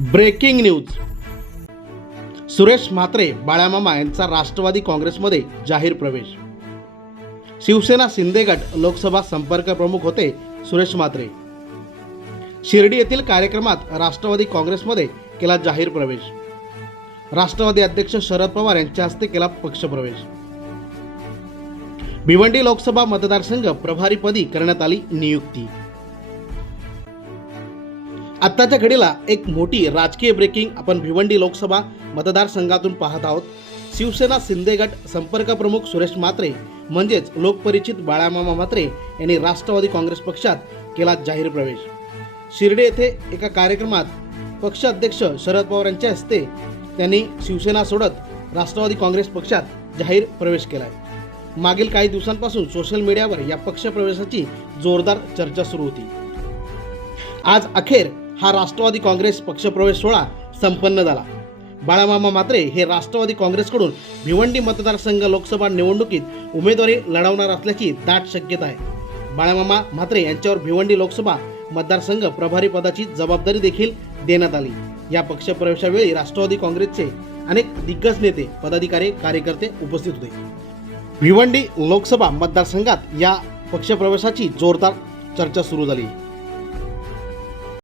Breaking news. Suresh Mhatre Balamama यांचा राष्ट्रवादी काँग्रेसमध्ये जाहीर प्रवेश. शिवसेना शिंदे गट लोकसभा संपर्क प्रमुख होते सुरेश म्हात्रे. शिर्डी येथील कार्यक्रमात राष्ट्रवादी काँग्रेसमध्ये केला जाहीर प्रवेश. राष्ट्रवादी अध्यक्ष शरद पवार यांच्या हस्ते केला पक्षप्रवेश. भिवंडी लोकसभा मतदारसंघ प्रभारीपदी करण्यात आली नियुक्ती. आत्ताच्या घडीला एक मोठी राजकीय ब्रेकिंग आपण भिवंडी लोकसभा मतदारसंघातून पाहत आहोत. शिवसेना शिंदे गट संपर्क प्रमुख सुरेश म्हात्रे म्हणजेच लोकपरिचित बाळामामा म्हात्रे यांनी राष्ट्रवादी काँग्रेस पक्षात केला जाहीर प्रवेश. शिर्डी येथे एका कार्यक्रमात पक्ष अध्यक्ष शरद पवार यांच्या हस्ते त्यांनी शिवसेना सोडत राष्ट्रवादी काँग्रेस पक्षात जाहीर प्रवेश केला आहे मागील काही दिवसांपासून सोशल मीडियावर या पक्ष प्रवेशाची जोरदार चर्चा सुरू होती. आज अखेर हा राष्ट्रवादी काँग्रेस पक्षप्रवेश सोहळा संपन्न झाला. बाळामामा मात्रे हे राष्ट्रवादी काँग्रेसकडून भिवंडी मतदारसंघ लोकसभा निवडणुकीत उमेदवारी लढवणार असल्याची दाट शक्यता आहे. बाळामामा म्हात्रे यांच्यावर भिवंडी लोकसभा मतदारसंघ प्रभारी पदाची जबाबदारी देखील देण्यात आली. या पक्षप्रवेशावेळी राष्ट्रवादी काँग्रेसचे अनेक दिग्गज नेते पदाधिकारी कार्यकर्ते उपस्थित होते. भिवंडी लोकसभा मतदारसंघात या पक्षप्रवेशाची जोरदार चर्चा सुरू झाली.